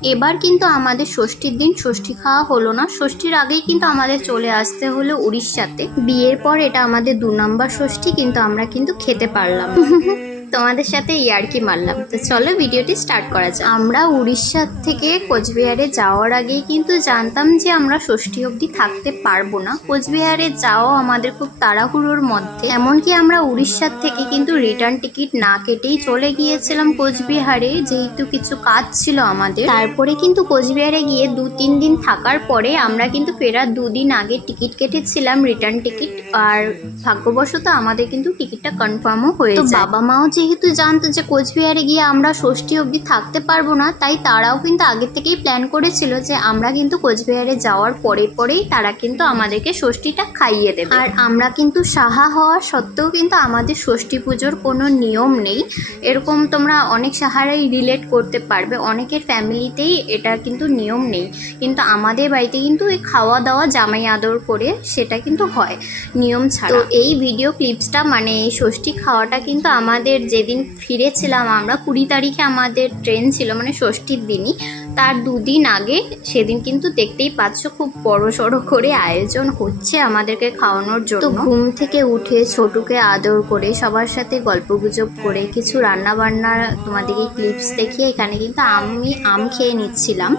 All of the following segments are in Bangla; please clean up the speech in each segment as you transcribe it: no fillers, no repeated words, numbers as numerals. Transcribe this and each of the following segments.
এবার কিন্তু আমাদের ষষ্ঠীর দিন ষষ্ঠী খাওয়া হলো না। ষষ্ঠীর আগেই কিন্তু আমাদের চলে আসতে হলো উড়িষ্যাতে। বিয়ের পর এটা আমাদের 2 নম্বর ষষ্ঠী, কিন্তু আমরা কিন্তু খেতে পারলাম না। তোমাদের সাথে ইয়ার্কি মারলাম। তো চলো ভিডিওটি স্টার্ট করা যাক। আমরা উড়িষ্যা থেকে কোচবিহারে যাওয়ার আগেই কিন্তু জানতাম যে আমরা ষষ্ঠী অবধি থাকতে পারবো না। কোচবিহারে যাওয়া আমাদের খুব তাড়াহুড়োর মধ্যে, এমনকি আমরা উড়িষ্যার থেকে কিন্তু রিটার্ন টিকিট না কেটেই চলে গিয়েছিলাম কোচবিহারে, যেহেতু কিছু কাজ ছিল আমাদের। তারপরে কিন্তু কোচবিহারে গিয়ে 2-3 দিন থাকার পরে আমরা কিন্তু ফেরার 2 দিন আগে টিকিট কেটেছিলাম, রিটার্ন টিকিট। আর ভাগ্যবশত আমাদের কিন্তু টিকিটটা কনফার্মও হয়ে যায়। তো বাবা মাও যেহেতু জানতো যে কোচবিহারে গিয়ে আমরা ষষ্ঠী অবধি থাকতে পারবো না, তাই তারাও কিন্তু আগে থেকেই প্ল্যান করেছিল যে আমরা কিন্তু কোচবিহারে যাওয়ার পরেই তারা কিন্তু আমাদেরকে ষষ্ঠীটা খাইয়ে দেবে। আর আমরা কিন্তু সাহা হওয়া সত্ত্বেও কিন্তু আমাদের ষষ্ঠী পুজোর কোনো নিয়ম নেই। এরকম তোমরা অনেক সাহারাই রিলেট করতে পারবে, অনেকের ফ্যামিলিতেই এটা কিন্তু নিয়ম নেই, কিন্তু আমাদের বাড়িতে কিন্তু এই খাওয়া দাওয়া জামাই আদর করে সেটা কিন্তু হয় নিয়ম ছাড়া। তো এই ভিডিও ক্লিপসটা মানে এই ষষ্ঠী খাওয়াটা কিন্তু আমাদের যেদিন ফিরেছিলাম আমরা, 20 তারিখে আমাদের ট্রেন ছিল, মানে ষষ্ঠীর দিনই, তার 2 দিন আগে। সেদিন কিন্তু দেখতেই পাচ্ছ খুব বড় সড়ো করে আয়োজন হচ্ছে আমাদেরকে খাওয়ানোর জন্য। তো ঘুম থেকে উঠে ছোটুকে আদর করে সবার সাথে গল্পগুজব করে কিছু রান্না বান্নার তোমাদেরকে ক্লিপস দেখিয়ে এখানে কিন্তু আমি আম খেয়ে নিচ্ছিলাম।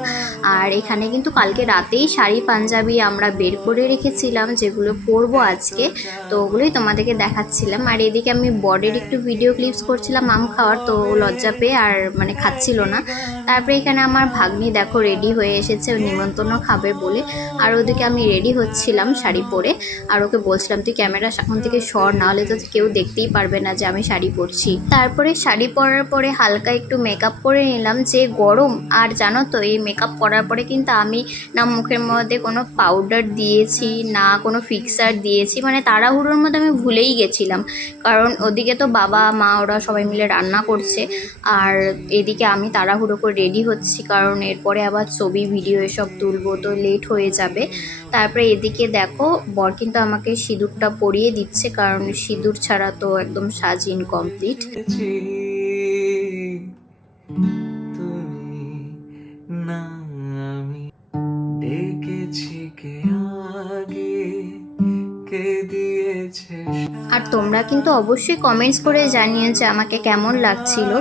আর এখানে কিন্তু কালকে রাতেই শাড়ি পাঞ্জাবি আমরা বের করে রেখেছিলাম, যেগুলো পরবো আজকে, তো ওগুলোই তোমাদেরকে দেখাচ্ছিলাম। আর এদিকে আমি বরের একটু ভিডিও ক্লিপস করছিলাম আম খাওয়ার, তো লজ্জা পেয়ে আর মানে খাচ্ছিল না। তারপরে এখানে আমার ভাগ্নি দেখো রেডি হয়ে এসেছে, ও নিমন্ত্রণ খাবে বলে। আর ওদিকে আমি রেডি হচ্ছিলাম শাড়ি পরে, আর ওকে বলছিলাম তুই ক্যামেরা সামনে থেকে সর, নাহলে তো কেউ দেখতেই পারবে না যে আমি শাড়ি পরছি। তারপরে শাড়ি পরার পরে হালকা একটু মেকআপ করে নিলাম, যে গরম। আর জানো তো এই মেকআপ করার পরে কিন্তু আমি না মুখের মধ্যে কোনো পাউডার দিয়েছি না কোনো ফিক্সার দিয়েছি, মানে তাড়াহুড়োর মধ্যে আমি ভুলেই গেছিলাম, কারণ ওদিকে তো বাবা মা ওরা সবাই মিলে রান্না করছে, আর এদিকে আমি তাড়াহুড়ো করে রেডি হচ্ছি, কারণ এরপরে আবার ছবি ভিডিও এসব তুলবো, তো লেট হয়ে যাবে। তারপরে এদিকে দেখো বর কিন্তু আমাকে সিঁদুরটা পরিয়ে দিচ্ছে, কারণ সিঁদুর ছাড়া তো একদম সাজ ইনকমপ্লিট। আর তোমরা কিন্তু অবশ্যই কমেন্টস করে জানিও যে আমাকে কেমন লাগছিল।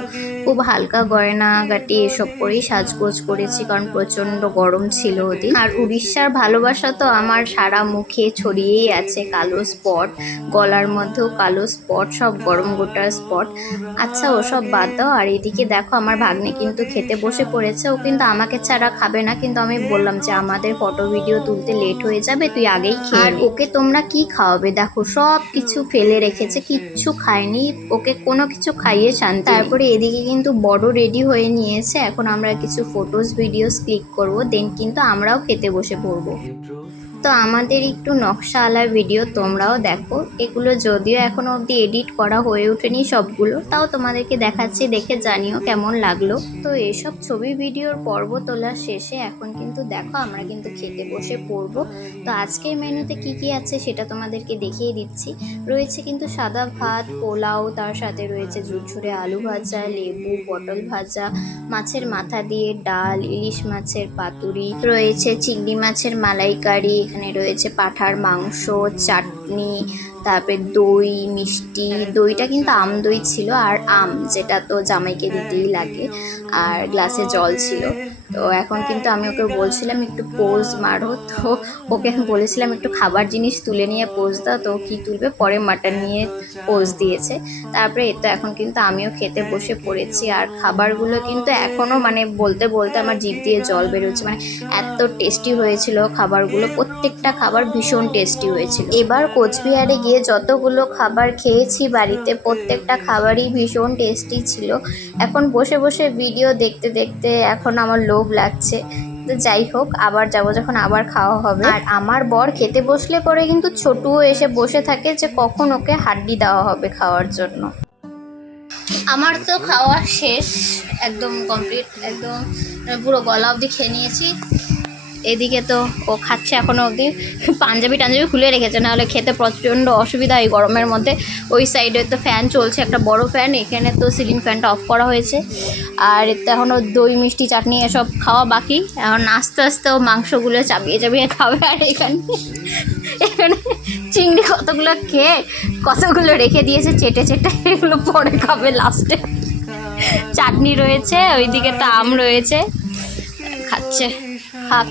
খুব হালকা গয়না গাটি এসব করেই সাজগোজ করেছি, কারণ প্রচণ্ড গরম ছিল ওদিন। আর উড়িষ্যার ভালোবাসা তো আমার সারা মুখে ছড়িয়েই আছে, কালো স্পট, গলার মধ্যেও কালো স্পট, সব গরম গোটার স্পট। আচ্ছা ওসব বাদ দাও। আর এদিকে দেখো আমার ভাগ্নে কিন্তু খেতে বসে পড়েছে, ও কিন্তু আমাকে ছাড়া খাবে না, কিন্তু আমি বললাম যে আমাদের ফটো ভিডিও তুলতে লেট হয়ে যাবে, তুই আগেই খেয়ে। আর ওকে তোমরা কি খাওয়াবে, দেখো সব কিছু ফেলে রেখেছে, কিচ্ছু খায়নি, ওকে কোনো কিছু খাইয়ে শান্তি। তারপরে এদিকে কিন্তু বড় রেডি হয়ে নিয়েছে, এখন আমরা কিছু ফটোস ভিডিওস ক্লিক করব, দেন কিন্তু আমরাও খেতে বসে পড়বো। তো আমাদের একটু নকশা আলার ভিডিও তোমরাও দেখো, এগুলো যদিও এখনো অবধি এডিট করা হয়ে ওঠেনি সবগুলো, তাও তোমাদেরকে দেখাচ্ছি, দেখে জানিও কেমন লাগলো। তো এসব ছবি ভিডিওর পর্ব তোলার শেষে এখন কিন্তু দেখো আমরা কিন্তু খেতে বসে পড়বো। তো আজকের মেনুতে কি কি আছে সেটা তোমাদেরকে দেখিয়ে দিচ্ছি। রয়েছে কিন্তু সাদা ভাত, পোলাও, তার সাথে রয়েছে ঝুরঝুরে আলু ভাজা, লেবু, পটল ভাজা, মাছের মাথা দিয়ে ডাল, ইলিশ মাছের পাতুরি, রয়েছে চিংড়ি মাছের মালাইকারি, এখানে রয়েছে পাঁঠার মাংস, চাটনি, তারপরে দই, মিষ্টি। দইটা কিন্তু আম দই ছিল, আর আম যেটা তো জামাইকে দিতেই লাগে, আর গ্লাসে জল ছিল। তো এখন কিন্তু আমি ওকে বলছিলাম একটু পোজ মারো, তো ওকে এখন বলেছিলাম একটু খাবার জিনিস তুলে নিয়ে পোজ দাও, তো কি তুলবে, পরে মাটন নিয়ে পোজ দিয়েছে। তারপরে তো এখন কিন্তু আমিও খেতে বসে পড়েছি, আর খাবারগুলো কিন্তু এখনও মানে বলতে বলতে আমার জিভ দিয়ে জল বেরোচ্ছে, মানে এত টেস্টি হয়েছিল খাবারগুলো, প্রত্যেকটা খাবার ভীষণ টেস্টি হয়েছিল। এবার কোচবিহারে গিয়ে যতগুলো খাবার খেয়েছি বাড়িতে, প্রত্যেকটা খাবারই ভীষণ টেস্টি ছিল। এখন বসে বসে ভিডিও দেখতে দেখতে এখন আমার লোভ লাগছে, তো যাই হোক আবার যাব যখন আবার খাওয়া হবে। আর আমার বর খেতে বসলে পরে কিন্তু ছোটুও এসে বসে থাকে যে কখন ওকে হাড্ডি দেওয়া হবে খাওয়ার জন্য। আমার তো খাওয়া শেষ, একদম কমপ্লিট, একদম পুরো গলা অবধি খেয়ে নিয়েছি। এদিকে তো ও খাচ্ছে এখনও অবধি, পাঞ্জাবি টাঞ্জাবি খুলে রেখেছে, নাহলে খেতে প্রচণ্ড অসুবিধা এই গরমের মধ্যে। ওই সাইডে তো ফ্যান চলছে, একটা বড় ফ্যান, এখানে তো সিলিং ফ্যানটা অফ করা হয়েছে। আর এতে এখনও দই মিষ্টি চাটনি এসব খাওয়া বাকি, এখন আস্তে আস্তে ও মাংসগুলো চাবিয়ে চাবিয়ে খাবে। আর এখানে এখানে চিংড়ি কতগুলো খেয়ে কতগুলো রেখে দিয়েছে চেটে চেটে, এগুলো পরে খাবে লাস্টে। চাটনি রয়েছে, ওইদিকে তো আম রয়েছে, খাচ্ছে, খাক।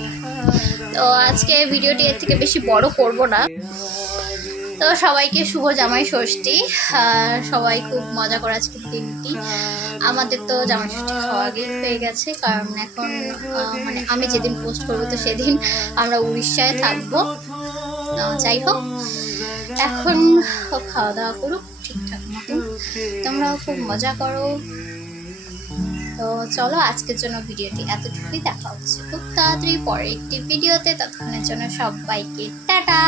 তো আজকে ভিডিওটি এর থেকে বেশি বড় করব না। তো সবাইকে শুভ জামাই ষষ্ঠী, সবাই খুব মজা করে আজকের দিনটি। আমাদের তো জামাই ষষ্ঠী খাওয়া আগেই হয়ে গেছে, কারণ এখন মানে আমি যেদিন পোস্ট করবো তো সেদিন আমরা উড়িষ্যায় থাকবো। যাই হোক, এখন খাওয়া দাওয়া করুক ঠিকঠাক মতো, তোমরাও খুব মজা করো। তো চলো, আজকের জন্য ভিডিওটি এতটুকুই, দেখা হচ্ছে খুব তাড়াতাড়ি পরে একটি ভিডিওতে। ততক্ষণের জন্য সবাইকে টাটা।